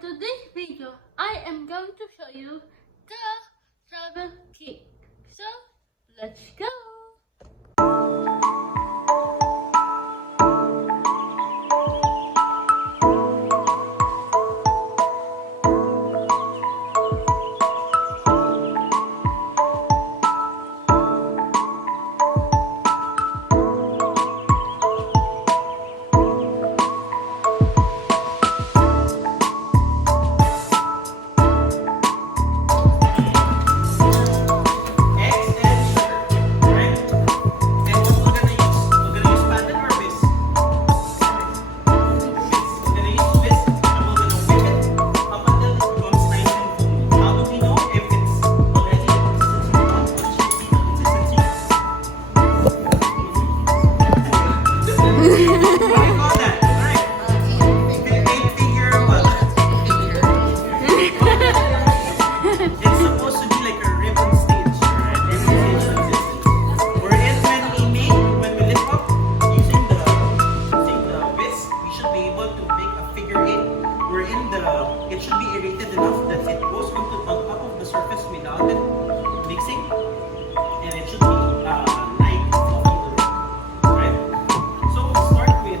today's video, I am going to show you the travel cake. So, let's go! It should be aerated enough that it goes onto on top of the surface without it mixing, and it should be light and fluffy, right? So we'll start with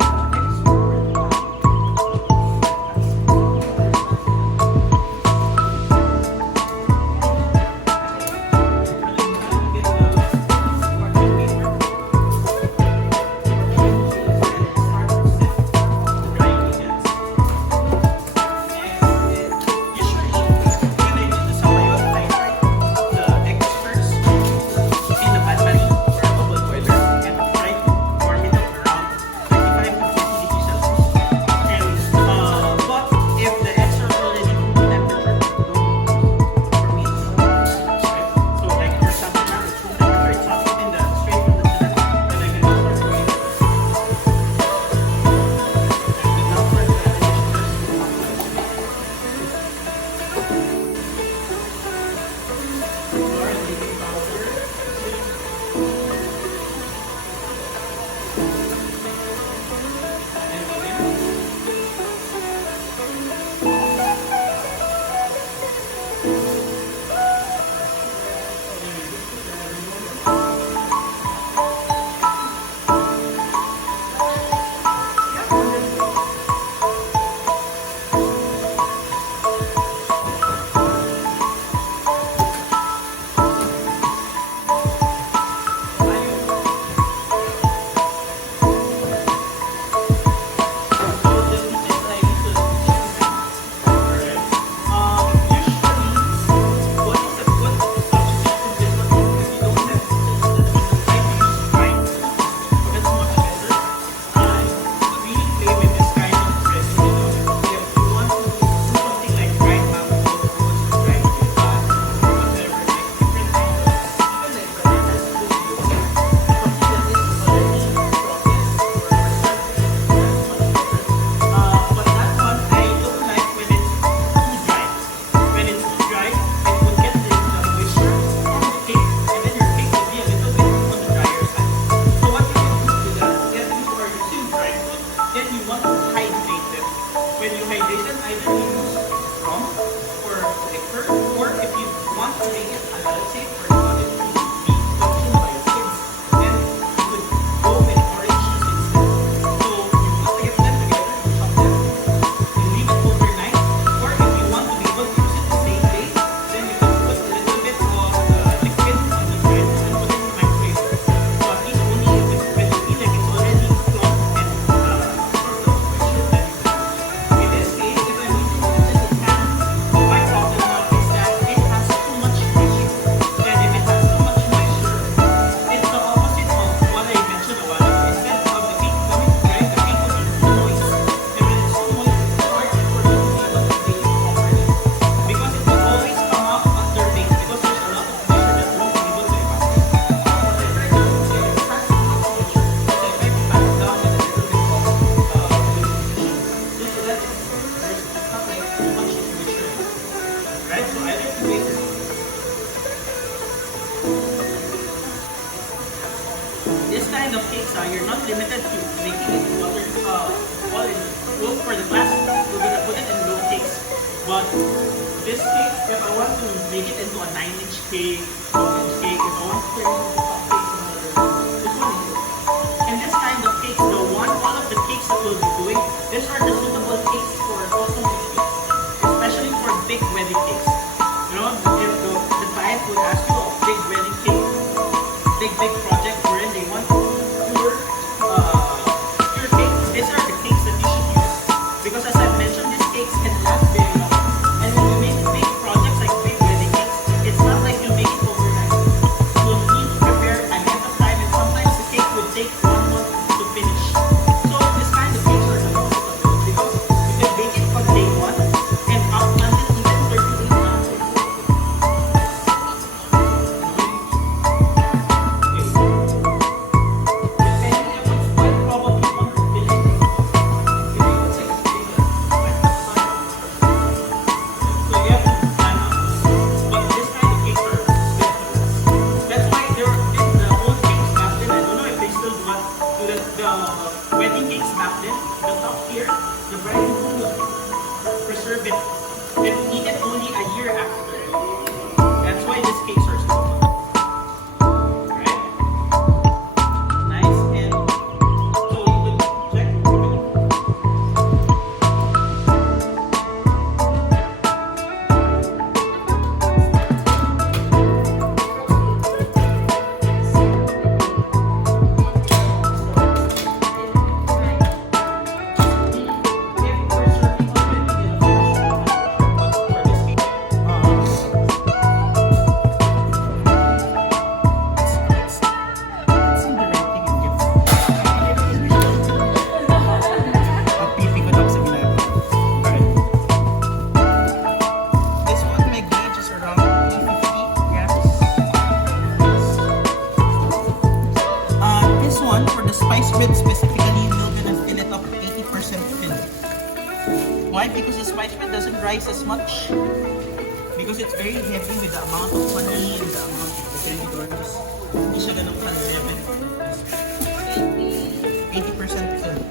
this kind of cakes, you're not limited to making it butter, all in. Look for the glass, we're gonna put it in little cakes. But this cake, if I want to make it into a 9-inch cake, 12-inch cake, if I want to turn it into cupcakes and whatever, this one is it. And this kind of cakes, all of the cakes that we'll be doing, these are the suitable cakes for custom cakes, especially for big wedding cakes. You know, if the client would ask you a big wedding cake, big project wherein they want pure cakes, these are the cakes that you should use. Because as I've mentioned, these cakes can last very long. And when you make big projects like big wedding cakes, it's not like you make it overnight. You'll need to prepare ahead of time, and sometimes the cake would take 1 month to finish. So this kind of cakes are the most suitable because you can bake it from day 1 and up until even 30 days after. The wedding cakes back then, the top here, the bride and groom would preserve it and eat it only a year after. That's why these cakes are so good. Right? Nice. And so you could check. Specifically, we're gonna fill it up 80% filled. Why? Because the spice bread doesn't rise as much. Because it's very heavy with the amount of honey and the amount of the ingredients. Hindi siya ganun ka-level. 80% filled.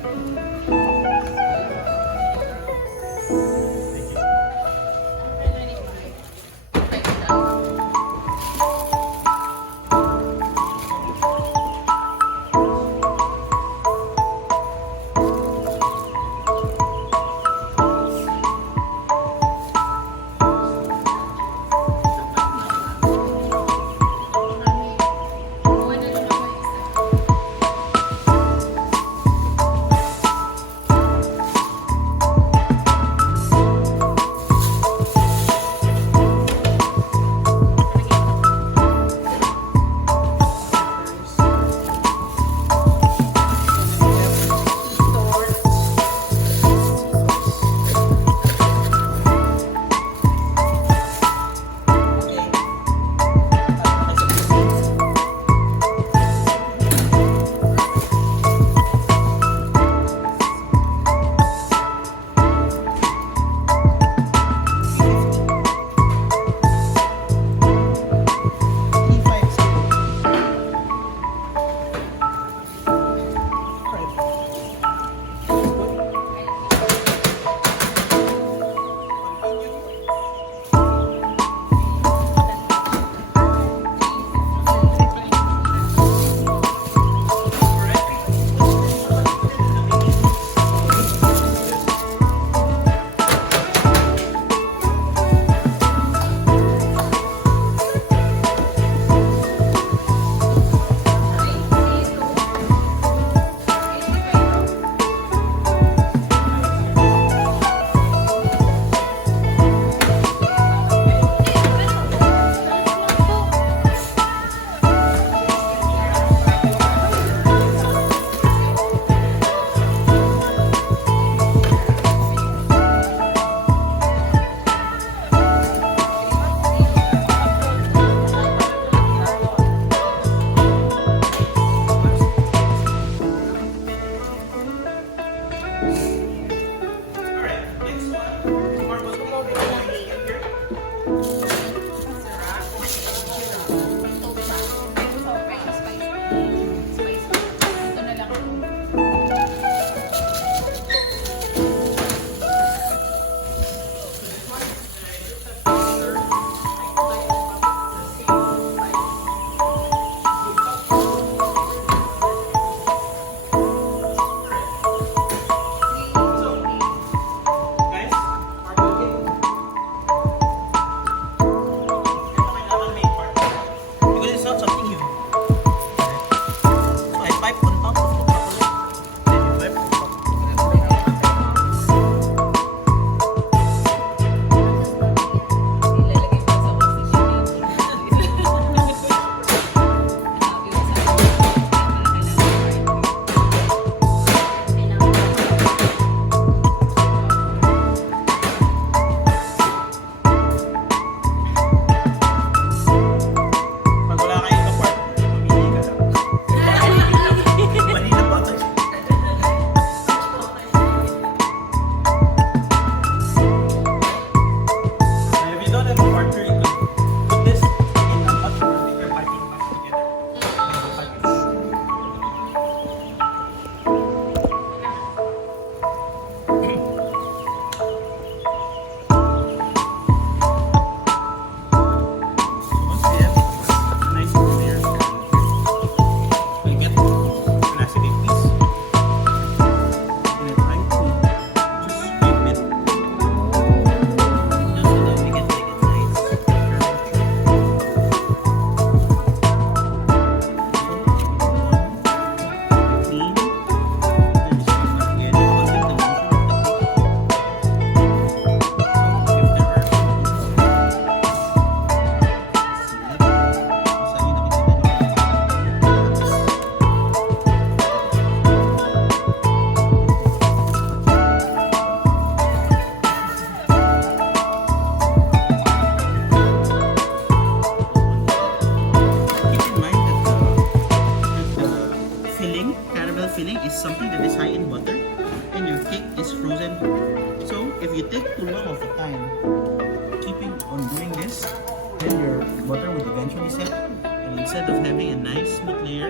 then your butter would eventually set. And instead of having a nice smooth layer,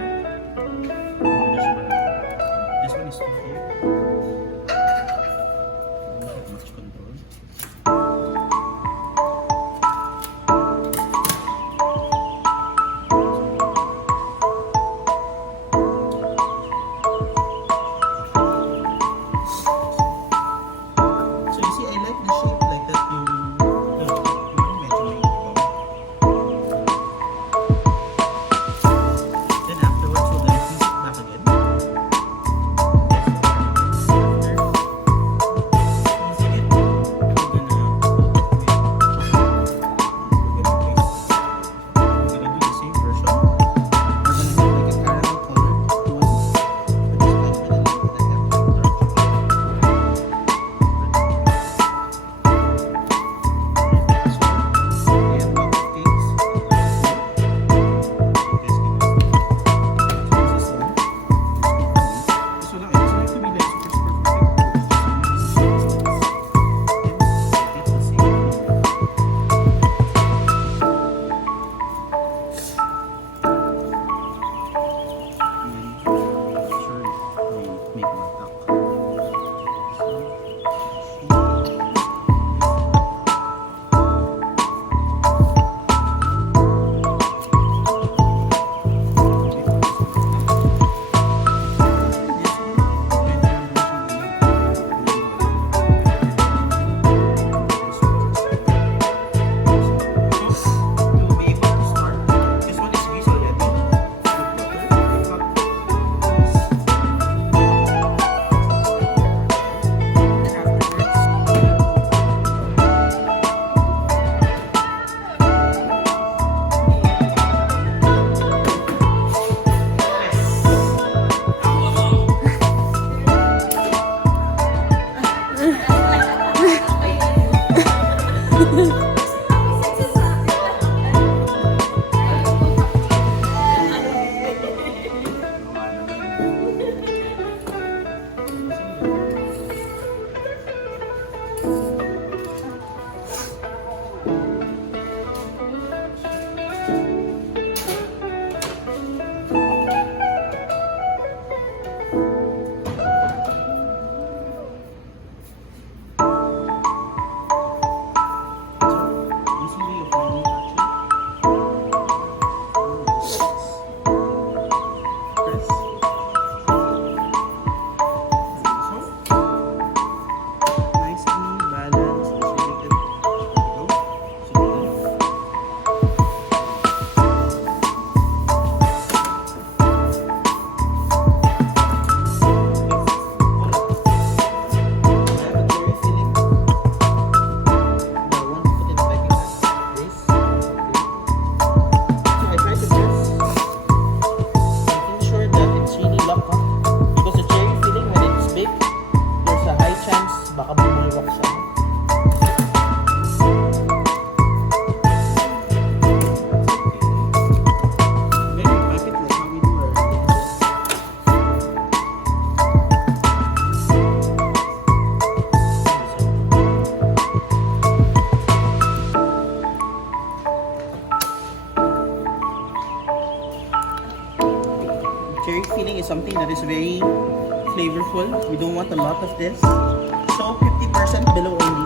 this one is too thick. Don't have much control. So you see, I like the shape like that. Then afterwards, we'll then twist it back again. Twisting it, we're gonna coat it with chocolate. We're gonna do the same version. We're gonna do like a caramel colored one. But this time, with a little bit of dark chocolate. Cherry filling is something that is very flavorful. We don't want a lot of this. So 50% below only.